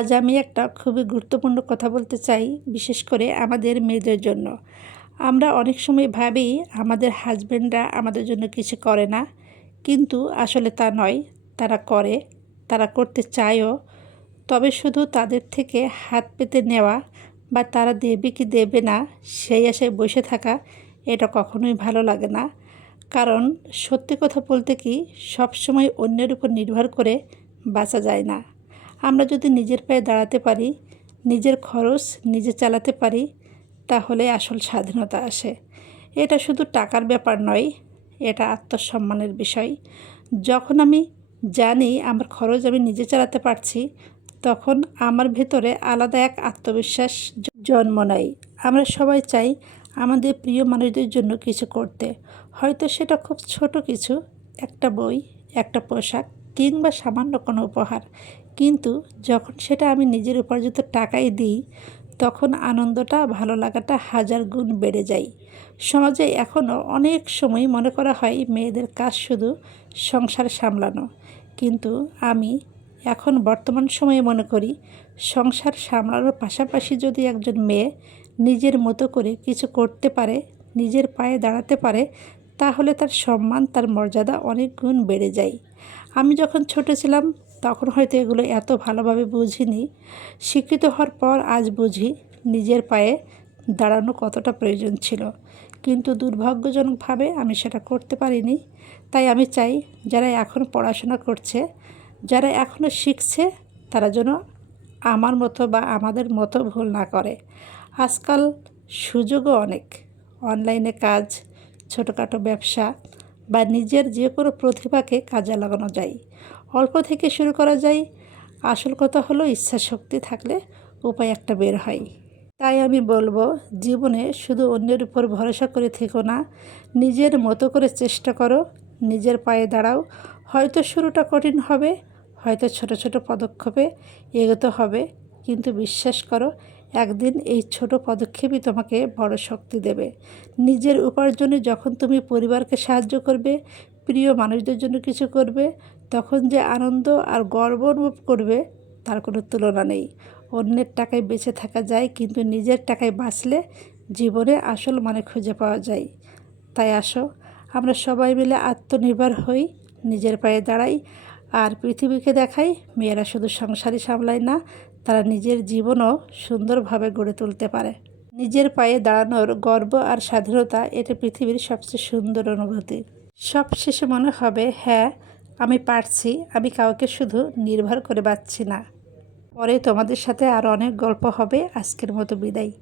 আজ আমি একটা খুবই গুরুত্বপূর্ণ কথা বলতে চাই, বিশেষ করে আমাদের মেয়েদের জন্য। আমরা অনেক সময় ভাবি আমাদের হাজবেন্ডরা আমাদের জন্য কিছু করে না, কিন্তু আসলে তা নয়। তারা করে, তারা করতে চায়ও। তবে শুধু তাদের থেকে হাত পেতে নেওয়া বা তারা দেবে কি দেবে না সেই আশায় বসে থাকা, এটা কখনোই ভালো লাগে না। কারণ সত্যি কথা বলতে কি, সবসময় অন্যের উপর নির্ভর করে বাঁচা যায় না। আমরা যদি নিজের পায়ে দাঁড়াতে পারি, নিজের খরচ নিজে চালাতে পারি, তাহলে আসল স্বাধীনতা আসে। এটা শুধু টাকার ব্যাপার নয়, এটা আত্মসম্মানের বিষয়। যখন আমি জানি আমার খরচ আমি নিজে চালাতে পারছি, তখন আমার ভেতরে আলাদা এক আত্মবিশ্বাস জন্ম নেয়। আমরা সবাই চাই আমাদের প্রিয় মানুষদের জন্য কিছু করতে। হয়তো সেটা খুব ছোট কিছু, একটা বই, একটা পোশাক কিংবা সামান্য কোনো উপহার। কিন্তু যখন সেটা আমি নিজের উপার্জিত টাকায় দিই, তখন আনন্দটা, ভালো লাগাটা হাজার গুণ বেড়ে যায়। সমাজে এখনও অনেক সময় মনে করা হয় মেয়েদের কাজ শুধু সংসার সামলানো, কিন্তু আমি এখন বর্তমান সময়ে মনে করি সংসার সামলানোর পাশাপাশি যদি একজন মেয়ে নিজের মতো করে কিছু করতে পারে, নিজের পায়ে দাঁড়াতে পারে, তাহলে তার সম্মান, তার মর্যাদা অনেক গুণ বেড়ে যায়। আমি যখন ছোট ছিলাম তখন হয়তো এগুলো এত ভালোভাবে বুঝিনি। শিক্ষিত হওয়ার পর আজ বুঝি নিজের পায়ে দাঁড়ানো কতটা প্রয়োজন ছিল, কিন্তু দুর্ভাগ্যজনকভাবে আমি সেটা করতে পারিনি। তাই আমি চাই যারা এখন পড়াশোনা করছে, যারা এখনও শিখছে, তারা যেন আমার মতো বা আমাদের মতো ভুল না করে। আজকাল সুযোগও অনেক, অনলাইনে কাজ, ছোটোখাটো ব্যবসা বা নিজের যে কোনো প্রতিভাকে কাজে লাগানো যায়। অল্প থেকে শুরু করা যায়। আসল কথা হলো ইচ্ছাশক্তি থাকলে উপায় একটা বের হয়। তাই আমি বলবো, জীবনে শুধু অন্যের উপর ভরসা করে থেকো না, নিজের মতো করে চেষ্টা করো, নিজের পায়ে দাঁড়াও। হয়তো শুরুটা কঠিন হবে, হয়তো ছোট ছোট পদক্ষেপে এগোতে হবে, কিন্তু বিশ্বাস করো, একদিন এই ছোট পদক্ষেপই তোমাকে বড় শক্তি দেবে। নিজের উপার্জনে যখন তুমি পরিবারকে সাহায্য করবে, প্রিয় মানুষদের জন্য কিছু করবে, তখন যে আনন্দ আর গর্ব অনুভব করবে, তার কোনো তুলনা নেই। অন্যের টাকায় বেঁচে থাকা যায়, কিন্তু নিজের টাকায় বাঁচলে জীবনে আসল মানে খুঁজে পাওয়া যায়। তাই আসো, আমরা সবাই মিলে আত্মনির্ভর হই, নিজের পায়ে দাঁড়াই, আর পৃথিবীকে দেখাই মেয়েরা শুধু সংসারই সামলায় না, তারা নিজের জীবনও সুন্দরভাবে গড়ে তুলতে পারে। নিজের পায়ে দাঁড়ানোর গর্ব আর স্বাধীনতা, এটা পৃথিবীর সবচেয়ে সুন্দর অনুভূতি। সবশেষে মনে হবে, হ্যাঁ, আমি পারছি, আমি কাউকে শুধু নির্ভর করে বাঁচছি না। পরে তোমাদের সাথে আরও অনেক গল্প হবে। আজকের মতো বিদায়।